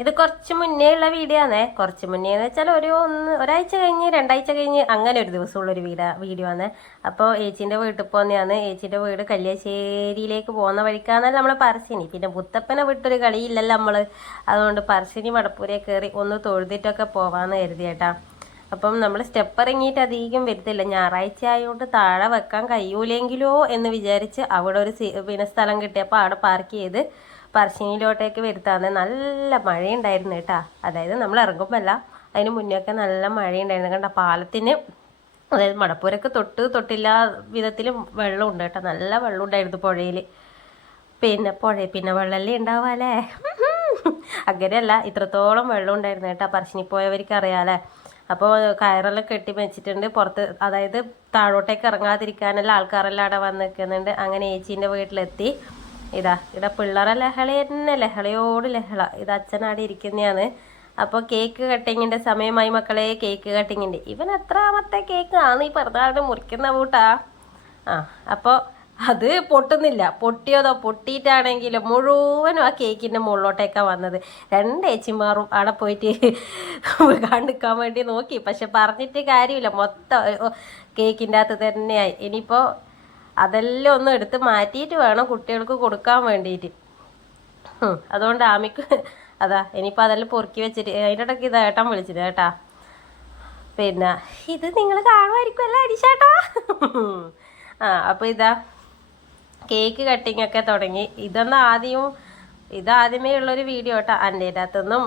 ഇത് കുറച്ച് മുന്നേ ഉള്ള വീഡിയോ ആണേ. കുറച്ച് മുന്നേ എന്ന് വെച്ചാൽ ഒരു ഒന്ന് ഒരാഴ്ച കഴിഞ്ഞ് രണ്ടാഴ്ച കഴിഞ്ഞ് അങ്ങനെ ഒരു ദിവസമുള്ളൊരു വീഡിയോ വീഡിയോ ആണ്. അപ്പോൾ ഏച്ചീന്റെ വീട്ടിൽ പോകുന്നതാണ് ഏച്ചീന്റെ വീട് കല്യാശ്ശേരിയിലേക്ക് പോകുന്ന വഴിക്കാന്നല്ല നമ്മൾ പറശ്ശിനി. പിന്നെ മുത്തപ്പനെ വിട്ടൊരു കളിയില്ലല്ലോ നമ്മൾ അതുകൊണ്ട് പറശ്ശിനി മടപ്പൂരെ കയറി ഒന്ന് തൊഴുതിട്ടൊക്കെ പോവാന്ന് കരുതിയേട്ടാ അപ്പം നമ്മൾ സ്റ്റെപ്പ് ഇറങ്ങിയിട്ട് അധികം വരുത്തില്ല. ഞായറാഴ്ച ആയതുകൊണ്ട് താഴെ വെക്കാൻ കഴിയൂലെങ്കിലോ എന്ന് വിചാരിച്ച് അവിടെ ഒരു പിന്നെ സ്ഥലം കിട്ടിയപ്പോൾ അവിടെ പാർക്ക് ചെയ്ത് പറശ്ശിനിയിലോട്ടേക്ക് വരുത്താന്ന് നല്ല മഴയുണ്ടായിരുന്നു കേട്ടാ. അതായത് നമ്മൾ ഇറങ്ങുമ്പോൾ അല്ല അതിന് മുന്നേ ഒക്കെ നല്ല മഴയുണ്ടായിരുന്നു. കണ്ട പാലത്തിന് അതായത് മടപ്പൂരൊക്കെ തൊട്ട് തൊട്ടില്ല വിധത്തിൽ വെള്ളം ഉണ്ട് കേട്ടോ. നല്ല വെള്ളം ഉണ്ടായിരുന്നു പുഴയിൽ പിന്നെ പുഴ പിന്നെ വെള്ളമല്ലേ ഉണ്ടാവാല്ലേ? അങ്ങനെയല്ല ഇത്രത്തോളം വെള്ളം ഉണ്ടായിരുന്നു കേട്ടോ പറശ്ശിനി പോയവർക്ക് അറിയാമല്ലേ അപ്പോൾ കയറെല്ലാം കെട്ടി വെച്ചിട്ടുണ്ട്. പുറത്ത് അതായത് താഴോട്ടേക്ക് ഇറങ്ങാതിരിക്കാനെല്ലാം ആൾക്കാരെല്ലാം അവിടെ വന്ന് നിൽക്കുന്നുണ്ട്. അങ്ങനെ ഏച്ചീന്റെ വീട്ടിലെത്തി. ഇതാ ഇവിടെ പിള്ളേരെ ലഹള തന്നെ ലഹളയോട് ലഹള. ഇത് അച്ഛനാടി ഇരിക്കുന്നതാണ്. അപ്പോൾ കേക്ക് കട്ടിങ്ങിന്റെ സമയമായി മക്കളെ കേക്ക് കട്ടിങ്ങിന്റെ ഇവൻ എത്രാമത്തെ കേക്ക് ആണ് ഈ പിറന്നാളിന് മുറിക്കുന്ന കൂട്ടാ ആ അപ്പോൾ അത് പൊട്ടുന്നില്ല. പൊട്ടിയതോ പൊട്ടിയിട്ടാണെങ്കിലും മുഴുവനും ആ കേക്കിന്റെ മുകളിലോട്ടേക്കാണ് വന്നത്. രണ്ട് ഏച്ചിമാറും അവിടെ പോയിട്ട് കണ്ടിക്കാൻ വേണ്ടി നോക്കി. പക്ഷെ പറഞ്ഞിട്ട് കാര്യമില്ല. മൊത്തം കേക്കിന്റെ അകത്ത് തന്നെയായി. ഇനിയിപ്പോൾ അതെല്ലാം ഒന്ന് എടുത്ത് മാറ്റിയിട്ട് വേണം കുട്ടികൾക്ക് കൊടുക്കാൻ വേണ്ടിയിട്ട്. അതുകൊണ്ട് ആമിക്ക് അതാ ഇനിയിപ്പോൾ അതെല്ലാം പൊറുക്കി വെച്ചിട്ട് അതിന്റെ ഇടയ്ക്ക് ഇത് ഏട്ടൻ വിളിച്ചിട്ട് കേട്ടാ. പിന്നെ ഇത് നിങ്ങൾ കാണുമായിരിക്കും അല്ല അടിച്ചേട്ടാ ആ അപ്പോൾ ഇതാ കേക്ക് കട്ടിംഗ് ഒക്കെ തുടങ്ങി. ഇതൊന്നും ആദ്യവും ഇതാദ്യമേ ഉള്ളൊരു വീഡിയോ കേട്ടോ. എന്റെ അകത്തുനിന്നും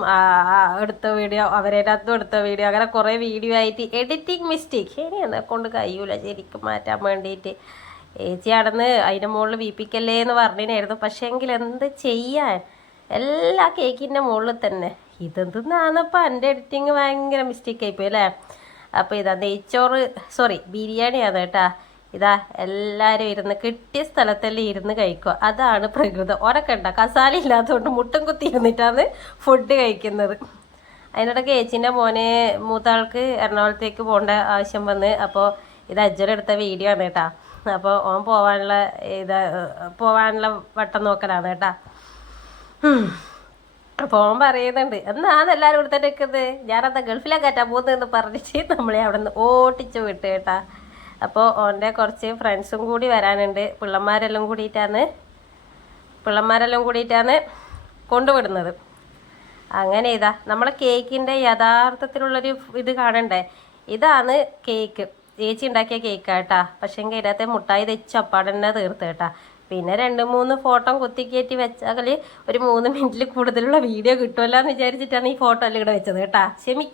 എടുത്ത വീഡിയോ അവരുടെ അകത്തും എടുത്ത വീഡിയോ അങ്ങനെ കുറേ വീഡിയോ ആയിട്ട് എഡിറ്റിംഗ് മിസ്റ്റേക്ക് ഇനി എന്നെ കൊണ്ട് കഴിയൂല ശരിക്കും മാറ്റാൻ വേണ്ടിയിട്ട്. ഏച്ചി അടന്ന് അതിന്റെ മുകളിൽ വീപ്പിക്കല്ലേ എന്ന് പറഞ്ഞിനായിരുന്നു. പക്ഷേ എങ്കിൽ എന്ത് ചെയ്യാൻ? എല്ലാ കേക്കിന്റെ മുകളിൽ തന്നെ. ഇതെന്തെന്നാണപ്പോൾ എന്റെ എഡിറ്റിങ് ഭയങ്കര മിസ്റ്റേക്ക് ആയിപ്പോയി അല്ലേ? അപ്പോൾ ഇതാ നെയ്ച്ചോറ് സോറി ബിരിയാണിയാണ് കേട്ടാ. ഇതാ എല്ലാവരും ഇരുന്ന് കിട്ടിയ സ്ഥലത്തെല്ലാം ഇരുന്ന് കഴിക്കുക. അതാണ് പ്രകൃതം. ഉറക്കണ്ട കസാല ഇല്ലാത്തതുകൊണ്ട് മുട്ടും കുത്തി ഇരുന്നിട്ടാണ് ഫുഡ് കഴിക്കുന്നത്. അതിനിടയ്ക്ക് ഏച്ചിന്റെ മോനെ മൂത്താൾക്ക് എറണാകുളത്തേക്ക് പോകേണ്ട ആവശ്യം വന്ന്. അപ്പോൾ ഇത് അജ്ജലെടുത്ത വീഡിയോ ആണ് കേട്ടാ. അപ്പോൾ ഓൻ പോവാനുള്ള ഇത് പോവാനുള്ള വട്ടം നോക്കലാണ് കേട്ടാ. അപ്പോൾ ഓൻ പറയുന്നുണ്ട് എന്നാണ് എല്ലാവരും ഇവിടെ തന്നെ നിൽക്കുന്നത് ഞാനന്താ ഗൾഫിലെ കയറ്റാൻ പോകുന്നതെന്ന് പറഞ്ഞിട്ട് നമ്മളെ അവിടെ നിന്ന് ഓട്ടിച്ച് വിട്ട് കേട്ടാ. അപ്പോൾ ഓന്റെ കുറച്ച് ഫ്രണ്ട്സും കൂടി വരാനുണ്ട്. പിള്ളന്മാരെല്ലാം കൂടിയിട്ടാണ് പിള്ളന്മാരെല്ലാം കൂടിയിട്ടാണ് കൊണ്ടുവിടുന്നത്. അങ്ങനെ ഇതാ നമ്മളെ കേക്കിന്റെ യഥാർത്ഥത്തിലുള്ളൊരു ഇത് കാണണ്ടേ? ഇതാണ് കേക്ക് ചേച്ചി ഉണ്ടാക്കിയ കേക്ക് കേട്ടാ പക്ഷേ എങ്കിൽ ഇതിനകത്തെ മുട്ടായി തെച്ച് അപ്പാടന്നെ തീർത്ത് കേട്ടാ. പിന്നെ രണ്ട് മൂന്ന് ഫോട്ടോ കുത്തിക്കയറ്റി വെച്ചാൽ ഒരു മൂന്ന് മിനിറ്റിൽ കൂടുതലുള്ള വീഡിയോ കിട്ടുമല്ലോ എന്ന് വിചാരിച്ചിട്ടാണ് ഈ ഫോട്ടോ എല്ലാം ഇവിടെ വെച്ചത് കേട്ടാ. ക്ഷമിക്ക്.